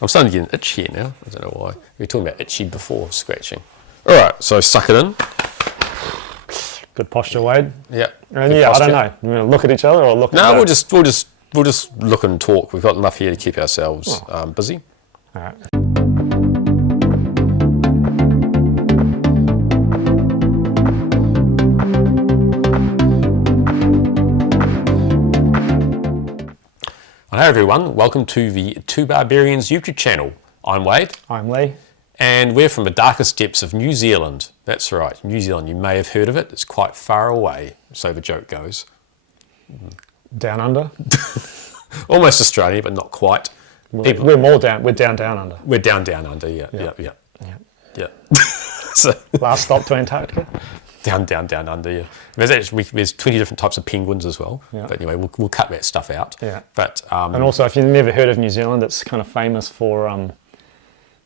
I'm starting to get an itch here now. I don't know why. We were talking about itchy before scratching. All right, so suck it in. Good posture, Wade. Yeah. And yeah, posture. I don't know. You want to look at each other or look? No, we'll just look and talk. We've got enough here to keep ourselves busy. All right. Hello everyone, welcome to the Two Barbarians YouTube channel. I'm Wade. I'm Lee. And we're from the darkest depths of New Zealand. That's right, New Zealand. You may have heard of it. It's quite far away, so the joke goes. Down under? Almost Australia, but not quite. We're more down. We're down under. We're down under. Yeah. So last stop to Antarctica. Down under. Yeah. There's 20 different types of penguins as well. Yeah. But anyway, we'll cut that stuff out. Yeah. But and also, if you've never heard of New Zealand, it's kind of famous for what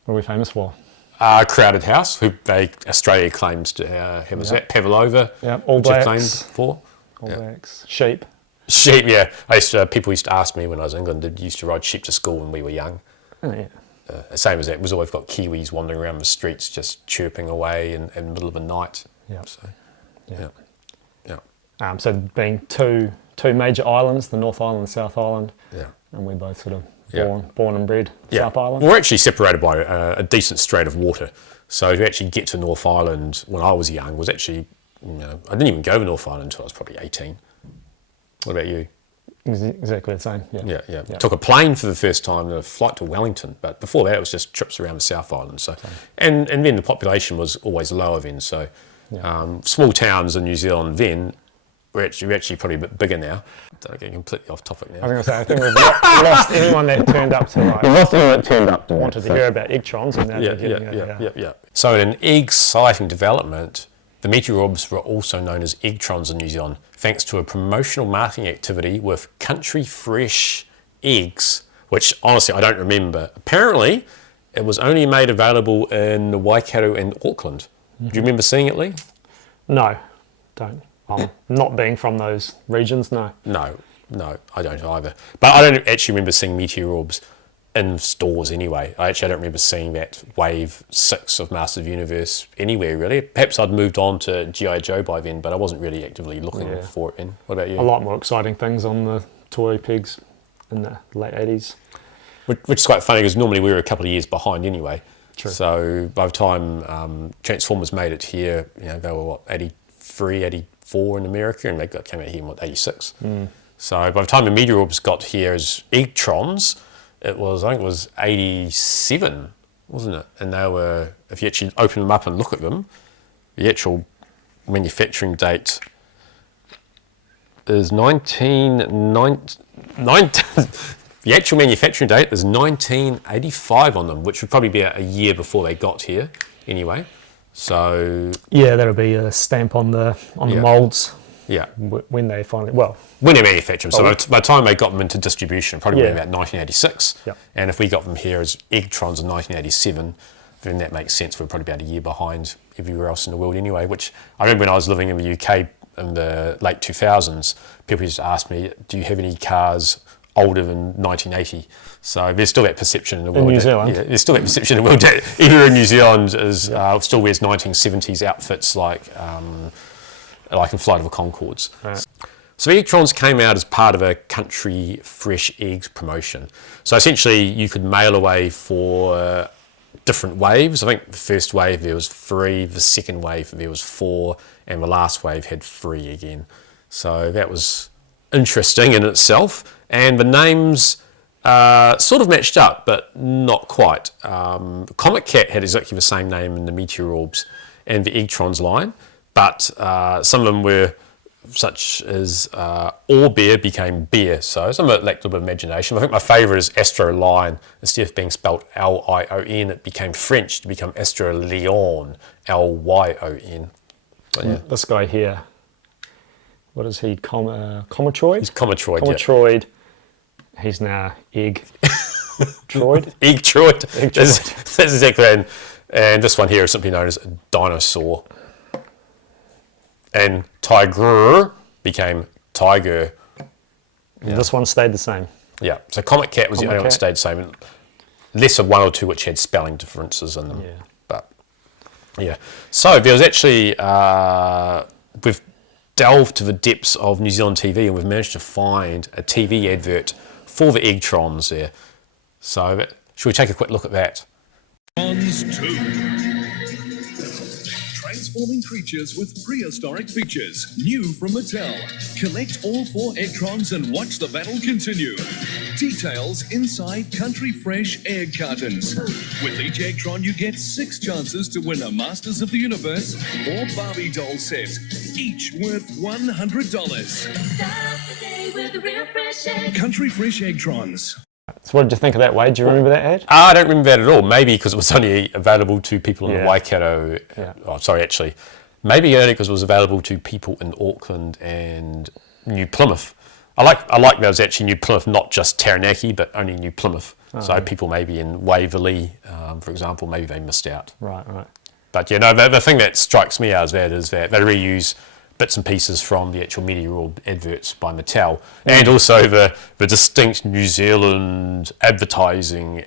are we famous for? Crowded House, who Australia claims to have. Is that Pavlova? Yeah. All Blacks. Claimed for. All Blacks. Sheep. Sheep, yeah. People used to ask me when I was in England, did you used to ride sheep to school when we were young? Oh, yeah. Same as that. We've always got Kiwis wandering around the streets just chirping away in the middle of the night. Yeah. So, yeah. So being two major islands, the North Island and South Island. Yeah. And we're both sort of born and bred South Island. We're actually separated by a decent strait of water. So to actually get to North Island when I was young was actually, I didn't even go to North Island until I was probably 18. What about you? Exactly the same. Yeah. Took a plane for the first time, a flight to Wellington, but before that it was just trips around the South Island. So, and then the population was always lower then. So, small towns in New Zealand then we're actually probably a bit bigger now. Don't get completely off topic now. I was going to say, I think we've lost anyone that turned up to like. We've lost anyone that turned up to wanted to hear about Eggtrons, and now yeah. So in an exciting development, the Meteorbs were also known as Eggtrons in New Zealand, thanks to a promotional marketing activity with country fresh eggs, which honestly I don't remember. Apparently, it was only made available in Waikato and Auckland. Do you remember seeing it, Lee? No, don't. Not being from those regions, no. No, I don't either. But I don't actually remember seeing Meteorbs in stores anyway. I don't remember seeing that Wave 6 of Masters of the Universe anywhere really. Perhaps I'd moved on to G.I. Joe by then, but I wasn't really actively looking for it then. What about you? A lot more exciting things on the toy pegs in the late 80s. Which is quite funny because normally we were a couple of years behind anyway. True. So by the time Transformers made it here, they were 83, 84 in America, and they came out here in 86. So by the time the Meteorbs got here as Eggtrons, I think it was 87, wasn't it? And they were, if you actually open them up and look at them, the actual manufacturing date is 1985 on them, which would probably be a year before they got here anyway. So yeah, that'll be a stamp on the molds. Yeah, when they finally when they manufacture them. So by the time they got them into distribution, probably about 1986. Yeah. And if we got them here as Eggtrons in 1987, then that makes sense. We're probably about a year behind everywhere else in the world anyway. Which I remember when I was living in the UK in the late 2000s, people used to ask me, "Do you have any cars older than 1980?" So there's still that perception in the world. In New Zealand? Yeah, there's still that perception in the world that either in New Zealand is still wears 1970s outfits like in Flight of the Conchords. Right. So Eggtrons came out as part of a country fresh eggs promotion. So essentially you could mail away for different waves. I think the first wave there was 3, the second wave there was 4, and the last wave had 3 again. So that was interesting in itself. And the names sort of matched up, but not quite. Comic Cat had exactly the same name in the Meteorbs and the Eggtrons line, but some of them were such as All Bear became Bear, so some of it lacked a little bit of imagination. I think my favourite is Astro Lion. Instead of being spelled Lion, it became French to become Astro Leon, Lyon. This guy here, what is he? Comatroid? He's Comatroid. Comatroid. Yeah. He's now Egg. Troid? Eggtroid. That's exactly right. And this one here is simply known as Dinosaur. And Tiger became Tiger. Yeah. This one stayed the same. Yeah, so Comic Cat was the only one that stayed the same. less of one or two which had spelling differences in them. Yeah. But yeah, so there was actually we've delved to the depths of New Zealand TV, and we've managed to find a TV advert for the Eggtrons there. So should we take a quick look at that? Eggtrons 2. Transforming creatures with prehistoric features. New from Mattel. Collect all 4 Eggtrons and watch the battle continue. Details inside Country Fresh egg cartons. With each Eggtron, you get 6 chances to win a Masters of the Universe or Barbie doll set, each worth $100. Start the day with a real fresh egg. Country Fresh Eggtrons. So what did you think of that, Wade? Do you remember that ad? I don't remember that at all. Maybe because it was only available to people in Yeah. Waikato. Yeah. Oh, sorry, actually. Maybe only because it was available to people in Auckland and New Plymouth. I like that it was actually New Plymouth, not just Taranaki, but only New Plymouth. So people maybe in Waverley, for example, maybe they missed out. Right. But yeah, no, the thing that strikes me as that is that they reuse bits and pieces from the actual Meteorb adverts by Mattel, and also the distinct New Zealand advertising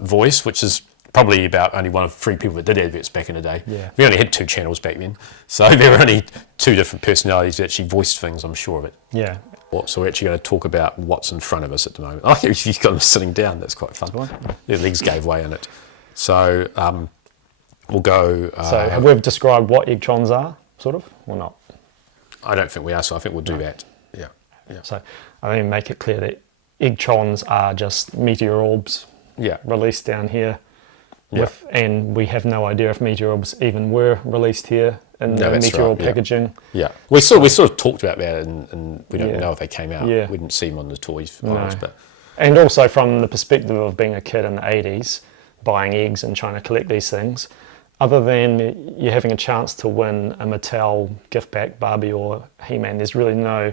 voice, which is probably about only one of 3 people that did adverts back in the day. Yeah. We only had 2 channels back then, so there were only 2 different personalities that actually voiced things, I'm sure of it. Yeah. So we're actually going to talk about what's in front of us at the moment. Oh, you've got them sitting down, that's quite fun. Their legs gave way in it. So we'll go... So have we described what Eggtrons are, sort of, or not? I don't think we are, so I think we'll do that. Yeah. So I think make it clear that Eggtrons are just Meteorbs Yeah. released down here. Yeah. And we have no idea if Meteorbs even were released here in No, the that's Meteorb right, yeah. packaging. Yeah, we sort of talked about that, and we don't Yeah. know if they came out. Yeah. We didn't see them on the toys No. aisles, but And also from the perspective of being a kid in the 80s, buying eggs and trying to collect these things, other than you having a chance to win a Mattel gift pack, Barbie or He-Man, there's really no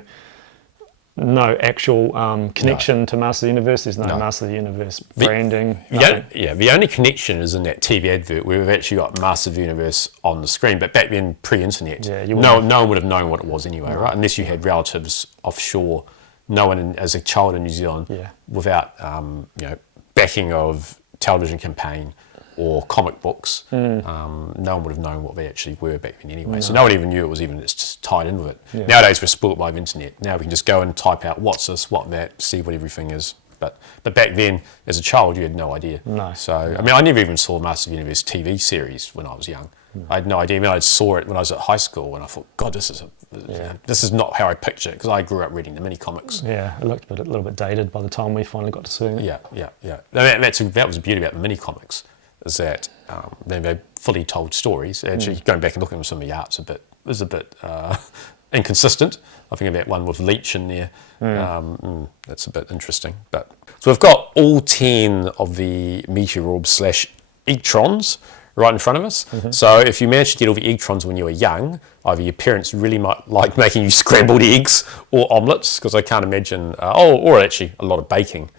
actual connection to Master of the Universe. There's no Master of the Universe branding. the only connection is in that TV advert where we've actually got Master of the Universe on the screen. But back then, pre-internet, Yeah, you no one would have known what it was anyway, right? Unless you had relatives offshore. No one, as a child in New Zealand, Yeah. without backing of television campaign or comic books, no one would have known what they actually were back then anyway. So no one even knew it's just tied in with it. Yeah. Nowadays we're spoiled by the internet. Now we can just go and type out what's this, what that, see what everything is. But back then, as a child, you had no idea. No. So I mean, I never even saw Master of the Universe TV series when I was young. I had no idea. I mean, I saw it when I was at high school, and I thought, God, this is not how I picture it, because I grew up reading the mini comics. Yeah, it looked a little bit dated by the time we finally got to seeing it. Yeah. That was the beauty about the mini comics, is that they're fully told stories. Actually, going back and looking at some of the art's a bit inconsistent. I think about one with Leech in there. That's a bit interesting. But so we've got all 10 of the Meteorbs / Eggtrons right in front of us. So if you managed to get all the Eggtrons when you were young, either your parents really might like making you scrambled eggs or omelettes, because I can't imagine, or actually a lot of baking.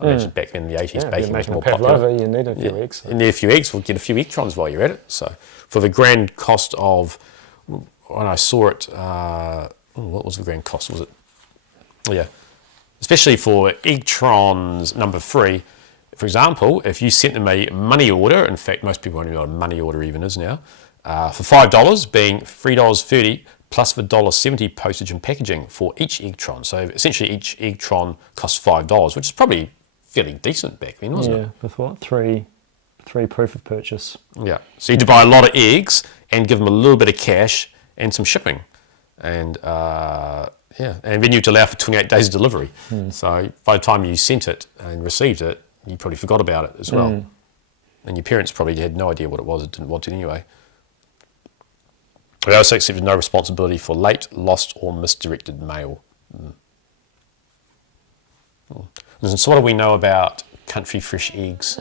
I imagine back in the 80s, Yeah, baking you're was making more a pavlova, popular. you need a few eggs. You need a few eggs, we'll get a few Eggtrons while you're at it. So for the grand cost of, when I saw it, what was the grand cost? Was it? Yeah. Especially for Eggtrons number 3, for example, if you sent them a money order, in fact, most people don't even know what a money order even is now, for $5, being $3.30 plus the $1.70 postage and packaging for each Eggtron. So essentially each Eggtron costs $5, which is probably fairly decent back then, wasn't it? With what? Three proof of purchase. Yeah. So you had to buy a lot of eggs and give them a little bit of cash and some shipping. And and then you had to allow for 28 days of delivery. So by the time you sent it and received it, you probably forgot about it as well. And your parents probably had no idea what it was, and didn't want it anyway. We also accepted no responsibility for late, lost or misdirected mail. And so what do we know about Country Fresh eggs?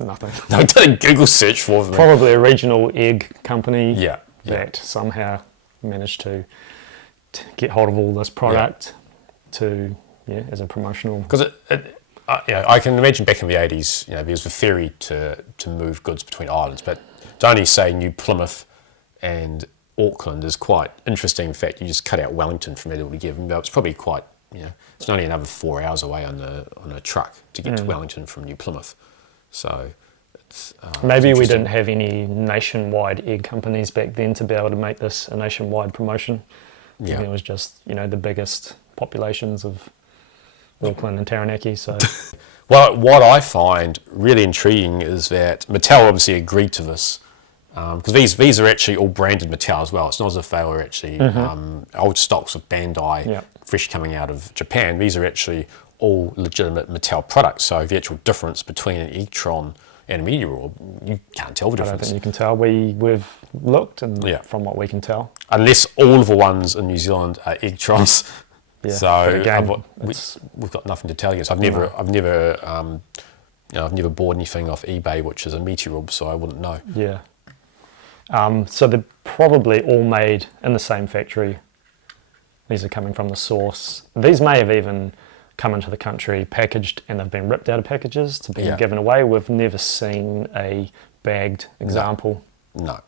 Nothing. I did a Google search for them. Probably a regional egg company Yeah. that somehow managed to get hold of all this product to, as a promotional. Because I can imagine back in the 80s, there was the theory to move goods between islands, but to only say New Plymouth and Auckland is quite interesting. In fact, you just cut out Wellington from it altogether. It's probably quite it's only another 4 hours away on a truck to get to Wellington from New Plymouth. So it's Maybe it's we interesting. didn't have any nationwide egg companies back then to be able to make this a nationwide promotion. I think it was just, the biggest populations of Auckland and Taranaki. So, Well, what I find really intriguing is that Mattel obviously agreed to this because these are actually all branded Mattel as well. It's not as if they were actually old stocks of Bandai, fresh coming out of Japan. These are actually all legitimate Mattel products. So the actual difference between an Eggtron and a Meteororb, you can't tell the I don't difference. think you can tell. We've looked, and from what we can tell. Unless all of the ones in New Zealand are Eggtrons. Yeah, So but again, we've got nothing to tell you. So I've never bought anything off eBay which is a Meteororb, so I wouldn't know. Yeah. So they're probably all made in the same factory. These are coming from the source. These may have even come into the country packaged and they've been ripped out of packages to be given away. We've never seen a bagged example. No.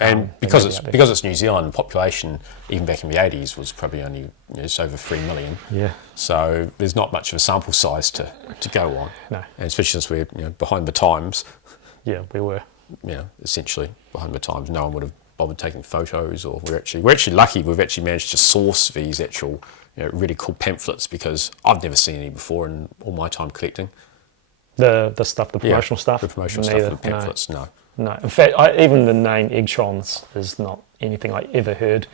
And because it's New Zealand, the population even back in the 80s was probably only just over 3 million. Yeah. So there's not much of a sample size to go on. No. And especially since we're behind the times. Yeah, we were. Essentially behind the times. No one would have bothered taking photos, or we're actually lucky we've actually managed to source these actual really cool pamphlets, because I've never seen any before in all my time collecting. The stuff, the promotional stuff? The promotional stuff, the pamphlets, no. No, in fact, even the name Eggtrons is not anything I ever heard,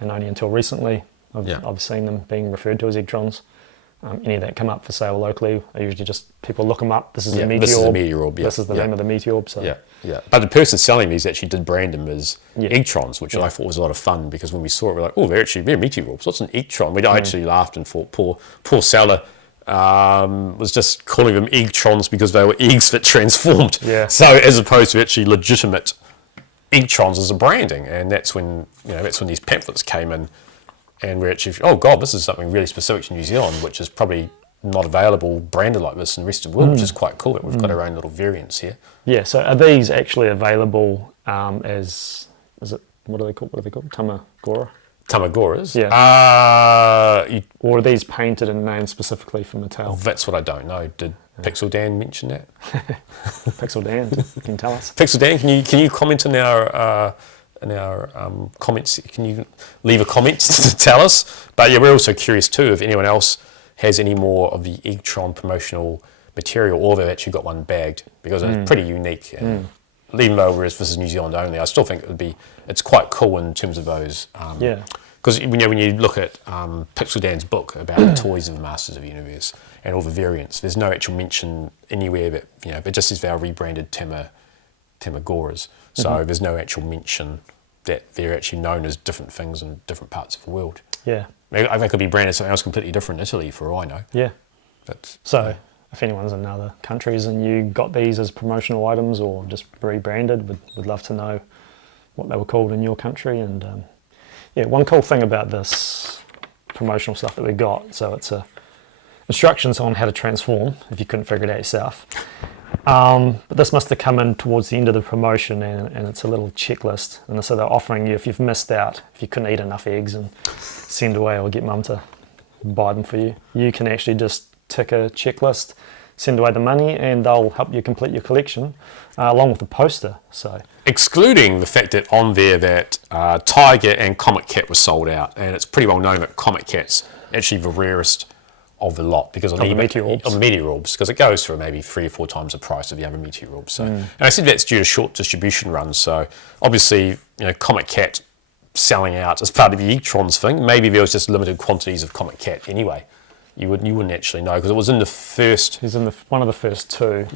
and only until recently I've seen them being referred to as Eggtrons. Any that come up for sale locally are usually just people look them up. This is a Meteororb. This is a Meteororb. This is the name of the Meteororb. So. Yeah. But the person selling these actually did brand them as Eggtrons, which I thought was a lot of fun, because when we saw it, we're like, oh, they're Meteororbs. What's an Eggtron? We actually laughed and thought poor seller was just calling them Eggtrons because they were eggs that transformed. Yeah. So as opposed to actually legitimate Eggtrons as a branding, and that's when these pamphlets came in. And we're actually, oh God, this is something really specific to New Zealand, which is probably not available branded like this in the rest of the world, which is quite cool that we've got our own little variants here. Yeah, so are these actually available as, what are they called? Tamagora? Tamagoras? Yeah. Or are these painted and named specifically for Mattel? That's what I don't know. Did Pixel Dan mention that? Pixel Dan, can you tell us? Pixel Dan, can you comment in our comments? Can you leave a comment to tell us? But yeah, we're also curious too if anyone else has any more of the Eggtron promotional material, or they've actually got one bagged, because it's pretty unique. And even though this is New Zealand only, I still think it's quite cool in terms of those. Because when you look at Pixel Dan's book about the toys of the Masters of the Universe and all the variants, there's no actual mention anywhere that it just says they're rebranded Tamagoras. So there's no actual mention that they're actually known as different things in different parts of the world. Yeah. They could be branded something else completely different in Italy, for all I know. Yeah. But, so if anyone's in other countries and you got these as promotional items or just rebranded, would love to know what they were called in your country. And one cool thing about this promotional stuff that we got, so it's instructions on how to transform if you couldn't figure it out yourself. But this must have come in towards the end of the promotion, and it's a little checklist. And so they're offering you, if you've missed out, if you couldn't eat enough eggs and send away or get mum to buy them for you, you can actually just tick a checklist, send away the money, and they'll help you complete your collection along with the poster. So excluding the fact that on there that Tiger and Comet Cat were sold out, and it's pretty well known that Comet Cat's actually the rarest of the lot, because on the Meteorbs, because it goes for maybe 3 or 4 times the price of the other Meteorbs. So, and I said that's due to short distribution runs. So obviously, Comet Cat selling out as part of the Eggtrons thing. Maybe there was just limited quantities of Comet Cat anyway. You wouldn't actually know, because it was in the first. He's in one of the first 2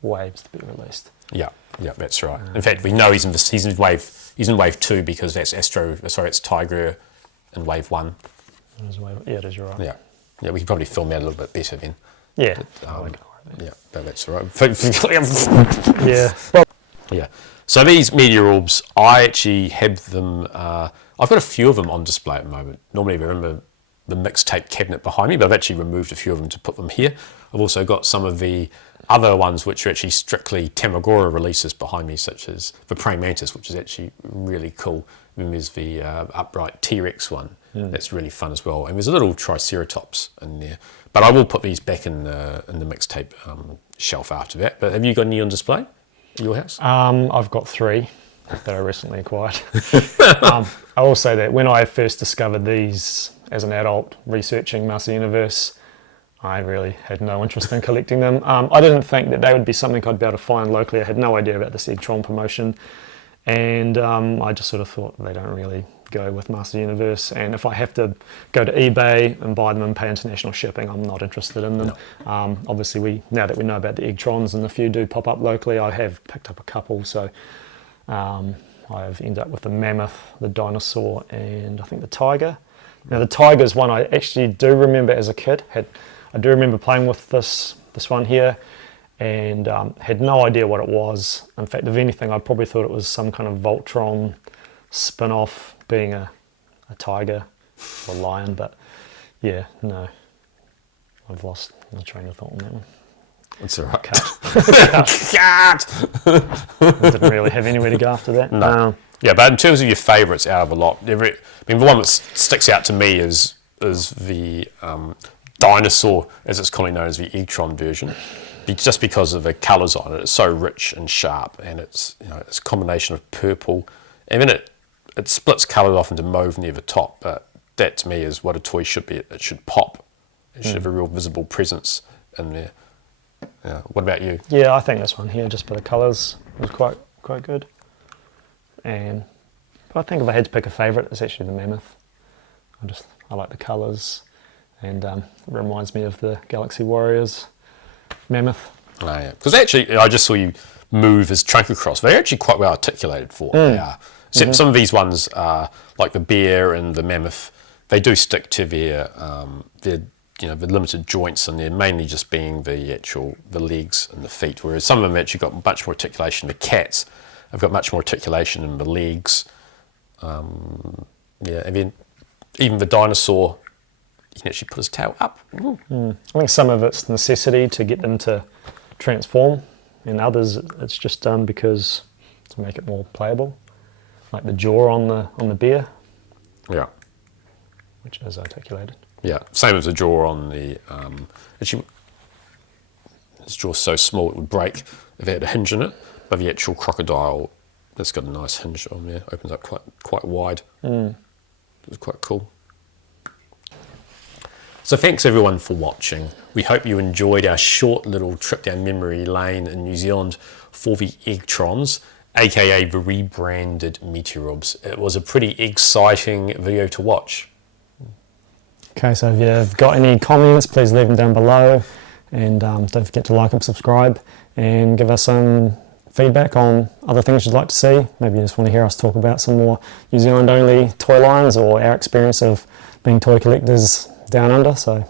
waves to be released. Yeah, that's right. In fact, we know he's in wave 2 because that's Tiger in wave 1. Yeah, it is, you're right. Yeah, we could probably film that a little bit better then. Yeah. But that's all right. Yeah. So these Meteorbs, I actually have them. I've got a few of them on display at the moment. Normally they're in the mixtape cabinet behind me, but I've actually removed a few of them to put them here. I've also got some of the other ones which are actually strictly Tamagora releases behind me, such as the Praying Mantis, which is actually really cool. Then there's the upright T-Rex one, That's really fun as well. And there's a little Triceratops in there. But I will put these back in the mixtape shelf after that. But have you got any on display at your house? I've got 3 that I recently acquired. I will say that when I first discovered these as an adult researching Master Universe, I really had no interest in collecting them. I didn't think that they would be something I'd be able to find locally. I had no idea about this Eggtron promotion. And I just sort of thought they don't really go with Master Universe, and if I have to go to eBay and buy them and pay international shipping, I'm not interested in them. No. Obviously, now that we know about the Eggtrons and a few do pop up locally, I have picked up a couple, so I've ended up with the mammoth, the dinosaur, and I think the tiger. Now the tiger is one I actually do remember as a kid. I do remember playing with this one here, and had no idea what it was. In fact, if anything, I probably thought it was some kind of Voltron spin-off, being a tiger or lion, but yeah, no. I've lost my train of thought on that one. It's all right. Cut! I didn't really have anywhere to go after that. No. Yeah, but in terms of your favourites out of a lot, the one that sticks out to me is the dinosaur, as it's commonly known as the Eggtron version. Just because of the colours on it, it's so rich and sharp, and it's it's a combination of purple, and then it splits colour off into mauve near the top. But that to me is what a toy should be. It should pop. It should have a real visible presence in there. What about you? Yeah, I think this one here, just by the colours, was quite good. And but I think if I had to pick a favourite, it's actually the mammoth. I like the colours, and it reminds me of the Galaxy Warriors mammoth. Oh yeah, because actually I just saw you move his trunk across. They're actually quite well articulated for what they are. Except some of these ones, like the bear and the mammoth, they do stick to their the limited joints, and they're mainly just being the legs and the feet. Whereas some of them actually got much more articulation. The cats have got much more articulation in the legs. And then even the dinosaur, you can actually put his tail up. I think some of it's necessity to get them to transform, and others it's just done because to make it more playable, like the jaw on the bear. Yeah. Which is articulated. Yeah, same as the jaw on the. Actually, his jaw's so small it would break if it had a hinge in it. But the actual crocodile, that's got a nice hinge on there. Opens up quite wide. It's quite cool. So thanks everyone for watching. We hope you enjoyed our short little trip down memory lane in New Zealand for the Eggtrons, aka the rebranded Meteorbs. It was a pretty exciting video to watch. Okay, so if you've got any comments, please leave them down below, and don't forget to like and subscribe, and give us some feedback on other things you'd like to see. Maybe you just want to hear us talk about some more New Zealand only toy lines, or our experience of being toy collectors down under. So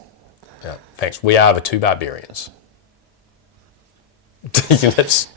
yeah, thanks. We are the Two Barbarians. That's